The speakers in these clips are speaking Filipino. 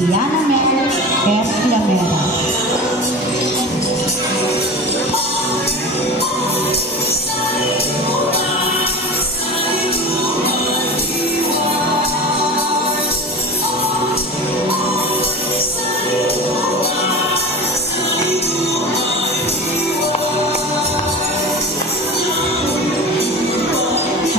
Diana Mer S. Lamera.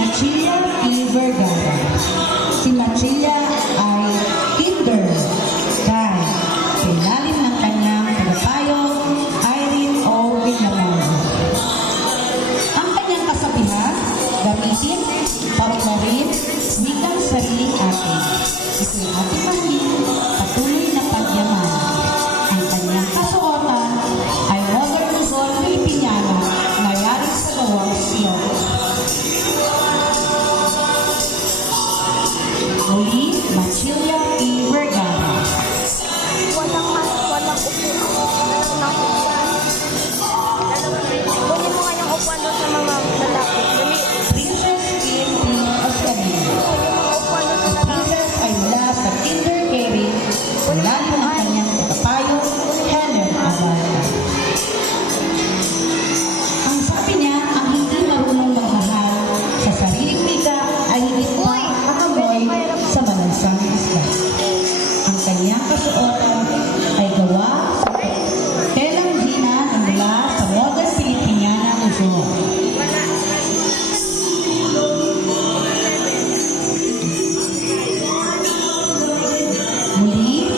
Machilla E. Vergara. Si Machilla ay kinder kay sa ilalim ng kanyang tagapayo, Irene O. Villamor. Ang kanyang kasabihan, gamitin, paunlarin, wikang sariling atin. Ito'y ating mahingin, patuloy na pagyaman. Ang kanyang kasuotan ay Modern Luzon Filipiniana na yari sa gawang silog. Muli, Machilla E. Vergara. Walang upo. Kunin mo nga yung upuan doon sa mga lalaki. Dali. Princess Kim P. Oscarino. Yung mga upuan doon sa lalaki. Princess ay mula sa Kinder Caring, mula ng kanyang katapayo, Helen Abarca. Ang sabi niya, ang hindi marunong magmahal sa sariling wika ay higit pa makamoy sa malansang isla. Ang kanyang kasuotan ay gawa sa telang Gina na mula sa Modern Filipiniana Luzon. Muli,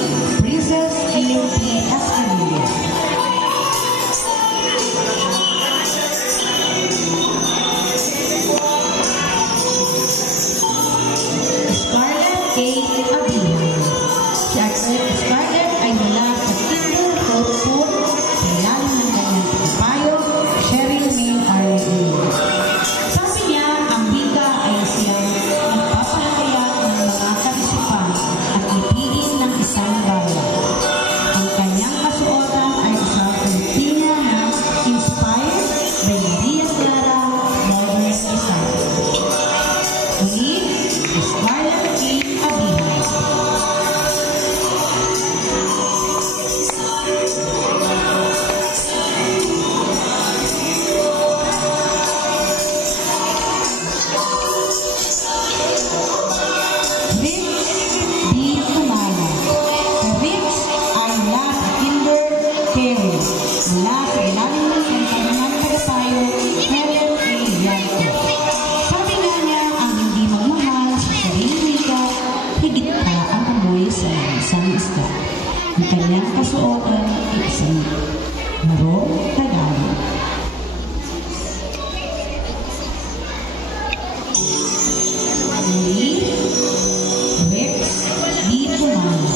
Princess Kim P. Oscarino. Scarlett A. Abihan. Si Scarlett ay mula sa Kinder Hope, sa ilalim ng kanyang tagapayo, Cheryl May R.A. Sabi niya, ang wika ay siyang nagpapalaya ng mga kaisipan at ibigin ng isang bayan. Ang kanyang kasuotan ay isang Filipina na inspired by Maria Clara Morgan Isabel. Muli, Scarlett A. Abihan. Rich D. Kumala. Sa Rich ay mula sa Kinder Caring, mula sa ilalim ng kanyang tagapayo, Helen A. Yanko. Sabi nga niya, ang hindi magmahal sa sariling wika, higit pa ang amoy sa isang isda. Ang kanyang kasuotan ay isang marong Tagalog. Muli, Rex D. Kumala.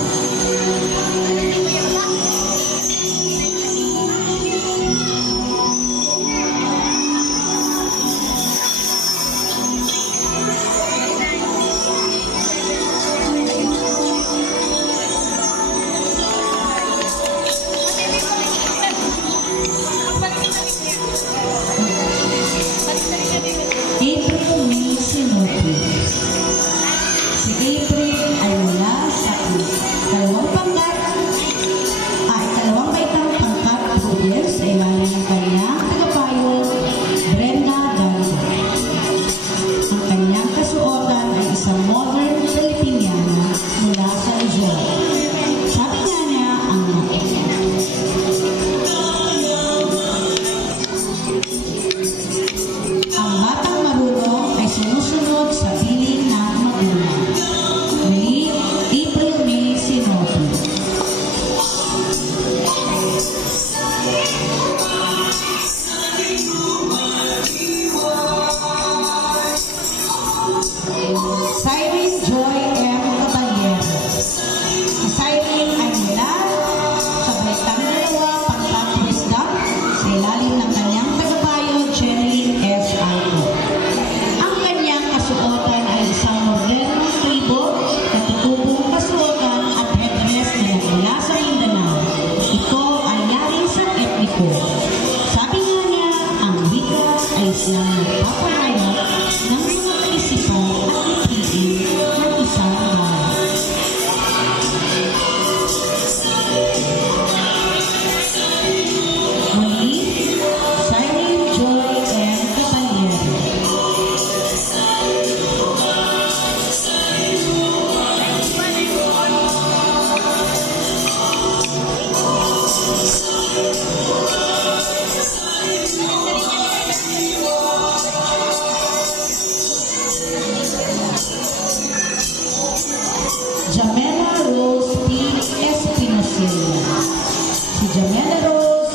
Jamela Rose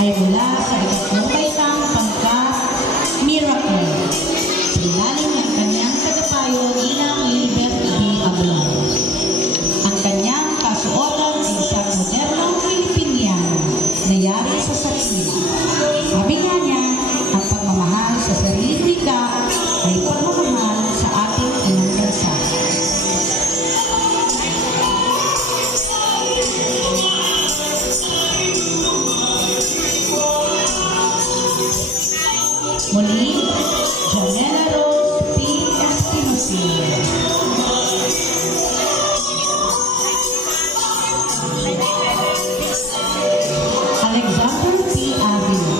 ay mula sa ikatlong baitang pangkat Miracle. Sa ilalim ng kanyang tagapayo Ninang Lilibet B. Ablon. Ang kanyang kasuotan ay isang modernong Pilipiniano na yari sa sarili. Sabi nga niya, ang pagmamahal sa sariling wika ay pagmamahal sa ating inang bansa. Muli, Jamela Rose P. Espinosa. Alexander P. Avila.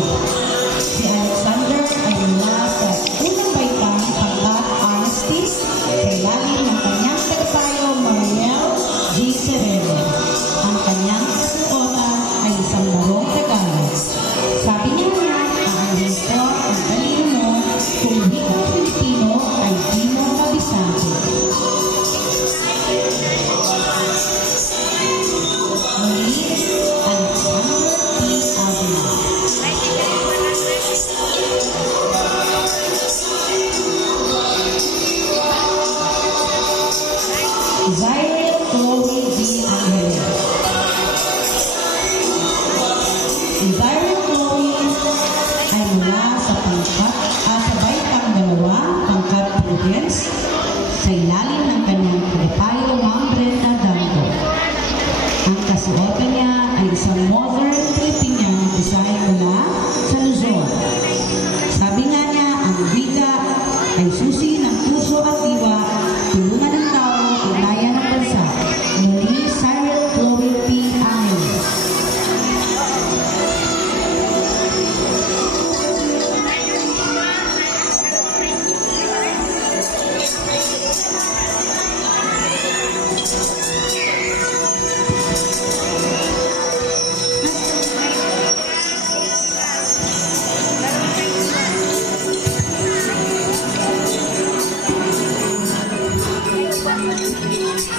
Si Alexander ay mula sa unang baitang pangkat Armistice sa ilalim ng kanyang tagapayo Mariel G. Sereno. Ang kanyang kasuotan ay isang marong Tagalog. Sabi niya, ang gusto ang talino mo kung hindi ka Pilipino ay di mo kabisado. Muli, Alexander P. Avila. Zaire Chloe D. Angelo. Si Zaire Chloe ay mula sa baitang dalawa, pangkat Prudence, sa ilalim ng kanyang tagapayo Ma'am Brenda Dango. Ang kasuotan niya ay isang modern Filipinian design mula sa Luzon. Sabi nga niya, ang wika ay susi ng puso at diwa, tulungan ng tao, ugnayan ng bansa. Muli, Cyril Chloe P. Angelo.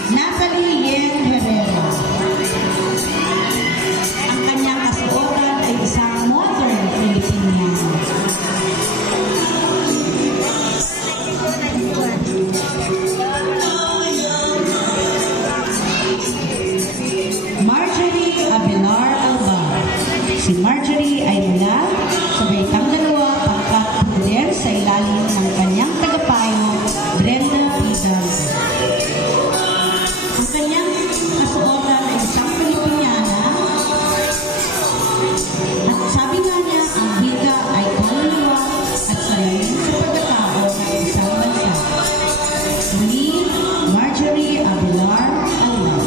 Natalie Yen Herrera. Ang kanyang kasuotan ay isang modern Filipiniano. Marjorie Abelar Albar. Si Marjorie ay mula sa baitang dalawa, pangkat Prudence, sa ilalim ng kanyang tagapayo Brenda P. Dango. Ang kanyang kasuotan ay isang Pilipiniana at sabi nga niya, ang wika ay kaluluwa at salamin sa pagkatao ng isang bansa. Muli, Marjorie Abelar Albar.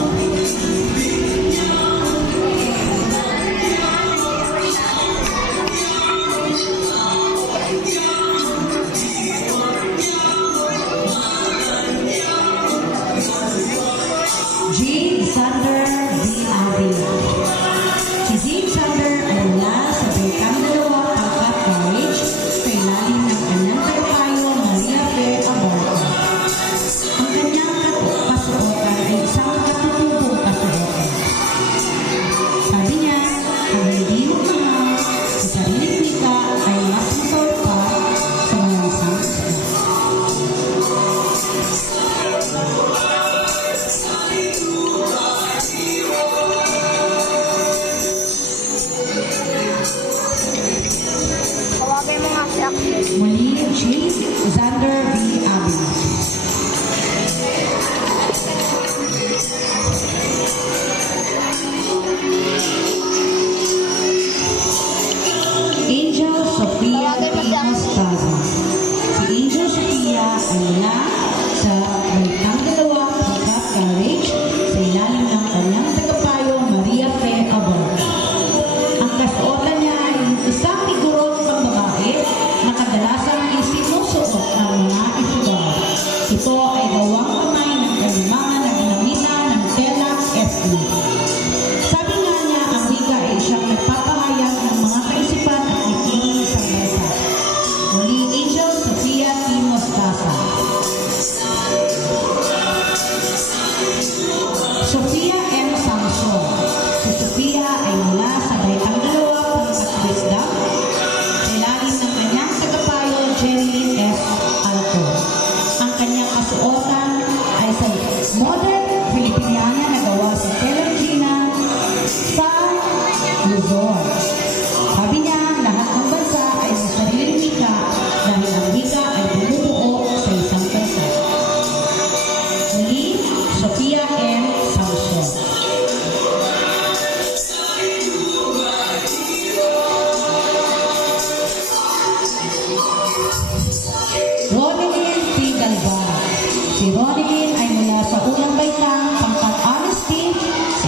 Jane Sander V. Avila. Si Jane Sander ay mula sa baitang dalawa, pangkat Courage, sa ilalim ng kanyang tagapayo Maria P. Abarca. Ang kanyang kasuotan ay isang katutubong kasuotan. Sabi niya, ang hindi mo mahal sa sariling wika ay mas masarap pa sa mga isang isla. Tawagay mo nga si Axel. Muli, Jane Sander V. Avila. Angel Sofia P. Mostaza. Si Angel Sofia ay mula sa baitang dalawa, pangkat Courage, sa ilalim ng kanyang tagapayo Maria P. Abarca. Ang kasuotan niya ay isang figurong pambabae na kadalasang isinusuot ng mga itibar. Ito ay gawang kamay ng kalimangan na ginamitan ng tela ethnic. Sabi nga niya, ang wika ay siyang nagpapahayag ng mga kaisipan at itinig sa bansa. Muli, Angel Sofia P. Mostaza. Sofia M. Samson. Si Sofia ay mula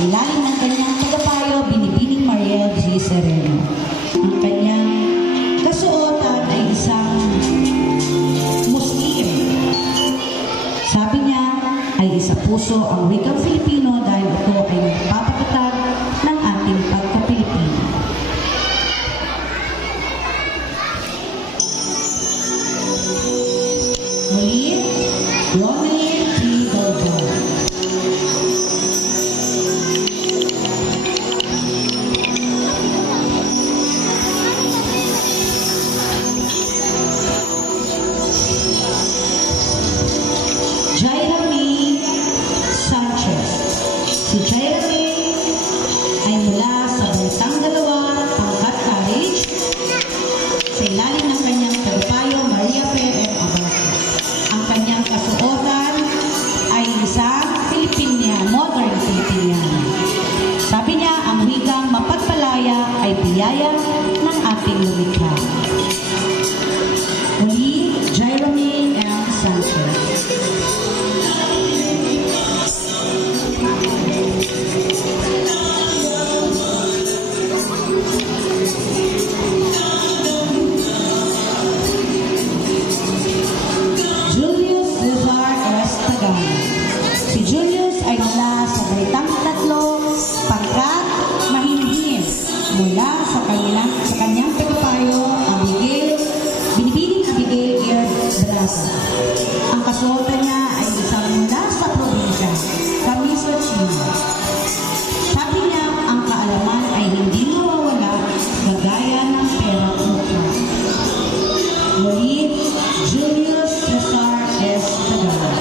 ilalim ng kanyang tagapayo, Binibining Mariel G. Sereno. Ang kanyang kasuotan ay isang Muslim. Sabi niya ay isa puso ang wikang Filipino dahil ito ay nagpapatatag ng ating pagka-Pilipino. Muli, Romelyn T. Dolbor. Jaira May Sanchez. Si Jaira May ay mula sa Bantang 2, Pangkat College, sa ilalim ng kanyang tagapayo, Maria P. M. Abarca. Ang kanyang kasuotan ay isang Filipiniana, modern Filipiniana. Sabi niya, ang wikang mapagpalaya ay biyaya ng ating lumikha. Muli, Jaira May M. Sanchez. Julius Cesar S. Tagano. Si Julius ay mula sa Baitang 3, Pangkat Mahinhin, mula sa kanyang tagapayo, Binibining Abigail Air Brasa. Ang kasuotan niya ay isang mula sa probinsya, Camiso, Chino. Sabi niya, ang kaalaman ay hindi mawawala, gagaya ng pera at mukha. Muli, Julius Cesar S. Tagano.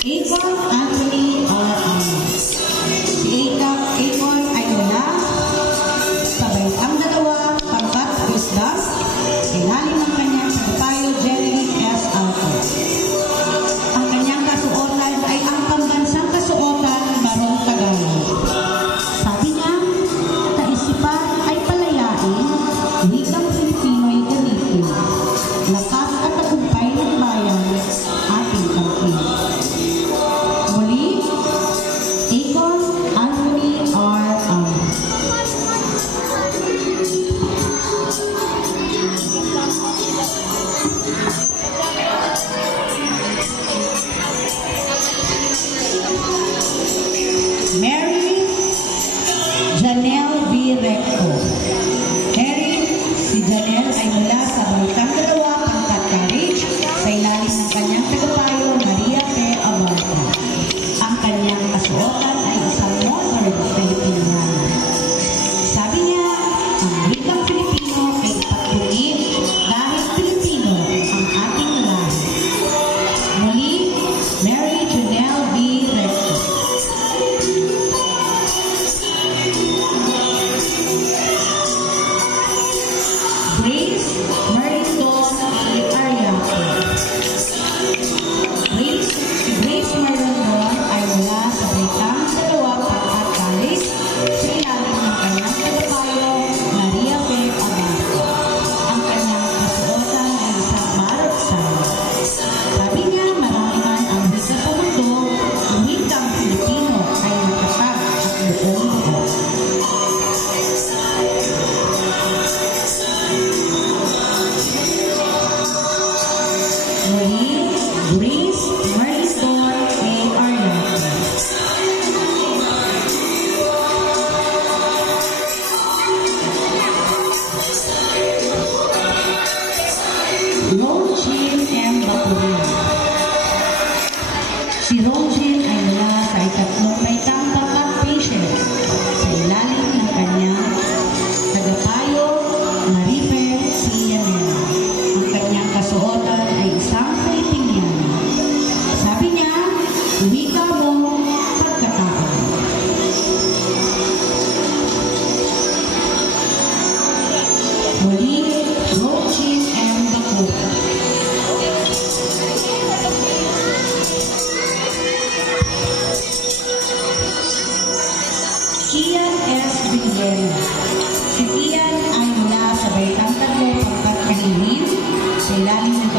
Akon Anthony R. Amos. Si Akon ay mula sa Baitang 2, Pangkat Wisdom, sa ilalim ng kanyang tagapayo, Jenny S. Alcor. Ang kanyang kasuotan ay ang pambansang kasuotan, Barong Tagalog. Sabi niya, kaisipan ay palayain, wikang Filipino ay gamitin. Lakas at tagumpay ng bayan, ating kampi. Muli, Akon Anthony R. Amos. Mary Janelle V. Recto. Si Janelle ay mula sa Baitang 2, Pangkat College, sa ilalim ng kanyang tagapayo, Maria P. Abarca. Ang kanyang kasuotan ay isang modern Filipiniana. Sabi niya, ang wikang Filipino ay ipagpugin dahil Filipino ang ating lahi. Muli, Mary Janelle V. Recto. Grace Marisol A. Ariaco. Grace Marisol ay mula sa Baitang 2, Pangkat College, sa ilalim ng kanyang tagapayo, Maria P. Abarca. Ang kanyang kasuotan ay isang maragsan. Sabi niya, marami man ang wika sa mundo, ang wikang Filipino ay nakatag at buong ito. Muli, Grace Marisol A. Ariaco. Rojin M. Bakurin. Si Rojin ay mula sa ikatlong Baitang Pangkat Patience, sa ilalim ng kanyang tagapayo, Marife C. Yanela. Ang kanyang kasuotan ay isang Filipiniana. Sabi niya, wika mo pagkatao. Muli, Rojin M. Bakurin. Kian S. Villena. Si Kian ay mula sa Baitang 3, Pangkat Mahinhin, sa ilalim ng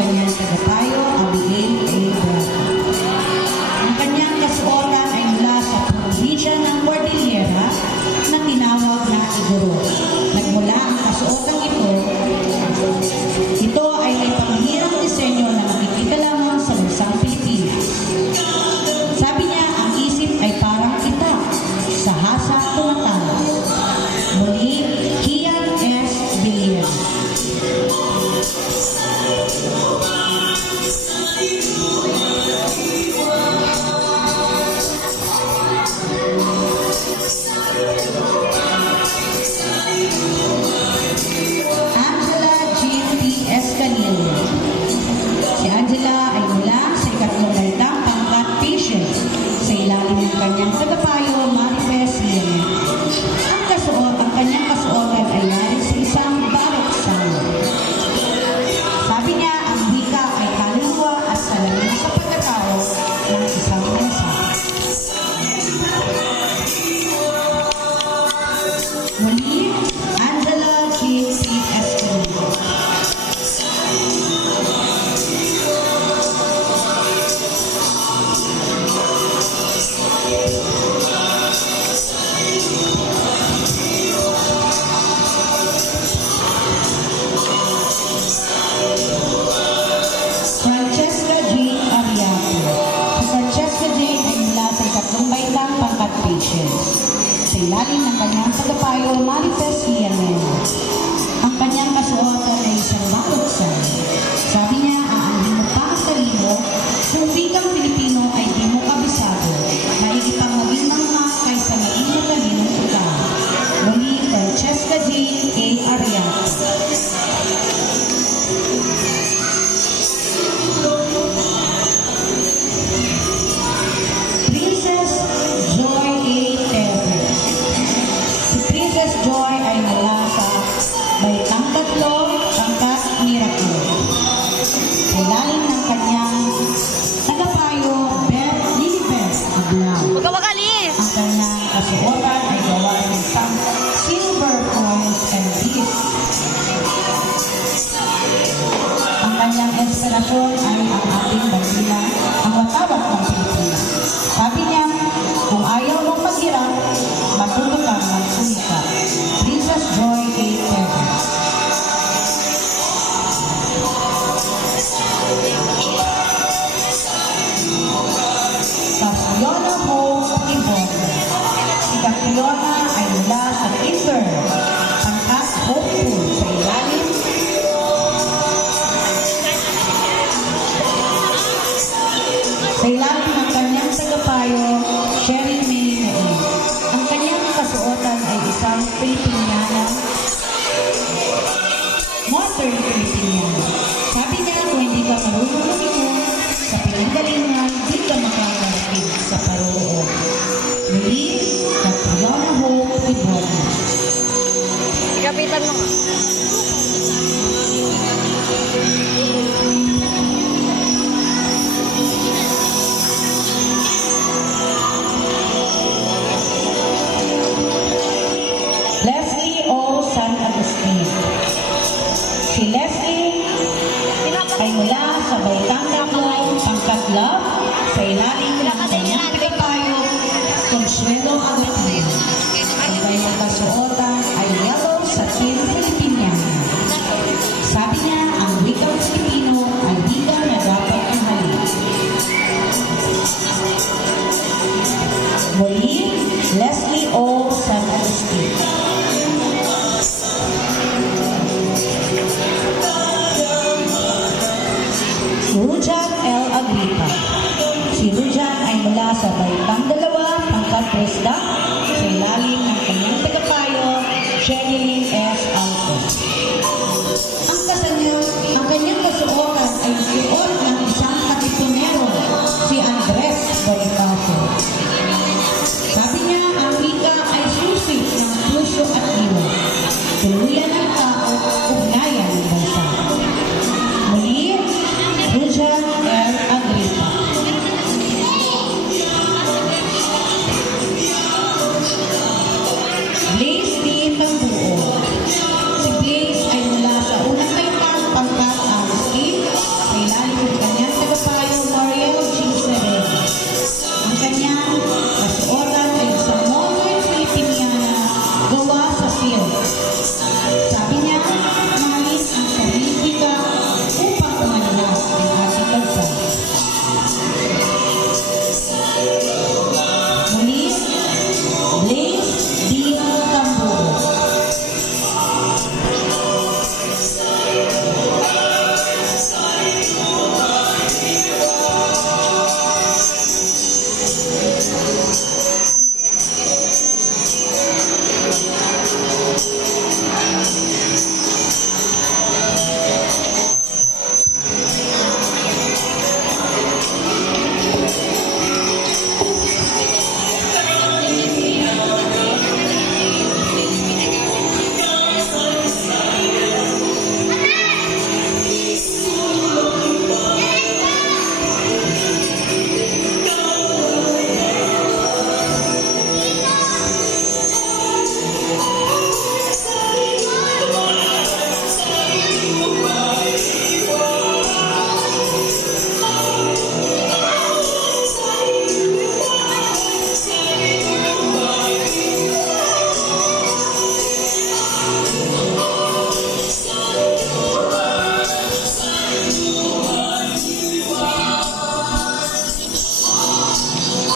Patience. Sa ilalim ng kanyang tagapayo, Marifest Villanueva. Ang kanyang kasuotan ay isang bakutsan. Sabi niya, aanhin mo pa ang talino, kung wikang Pilipino ay di mo kabisado, maigi pang maging mga kaysa maging matalinong ugal. Muli, Francesca Jane A. Arias. Princess Joy A. Tevez. Si Princess Joy ay mula sa Baitang Tatlo, Pangkat Miracle. Sa ilalim ng kanyang tagapayo, Lilibet Aglao. Huwag ka magalis! Ang kanyang kasuotan ay gawa ng isang silver coins and beads. Ang kanyang inspirasyon ay ang ating bandila, ang watawat ng Pilipinas. Sabi niya, kung ayaw mong maghirap, matuto kang magsumikap. Princess Joy A. Tevez. Catriona Hope Ibon. Si Catriona ay mula sa Kinder, Pangkat Hopeful sa ilalim. Sa ilalim ng kanyang tagapayo, Sherry May Nain. Ang kanyang kasuotan ay isang Pilipiniana, modern Pilipiniana. Sabi niya, kung hindi ka marunong lumingon sa pinanggalingan, di ka makakarating sa parooon. Muli, Catriona Hope Ibon. Kapitan mo nga. Leslie O. San Agustin. Si Leslie ay mula sa Baitang Tatlo, Pangkat Love, sa ilalim ng kanyang tagapayo, Consuelo Agustin. Ang kanyang kasuotan ay yellow sa Team Filipiniana. Sabi niya, ang wikang Pilipino ay wika na dapat mahalin. Muli, Leslie O. San Agustin. Rujan L. Agripa. Si Rujan ay mula sa Baitang Dalawa, Pangkat Presda,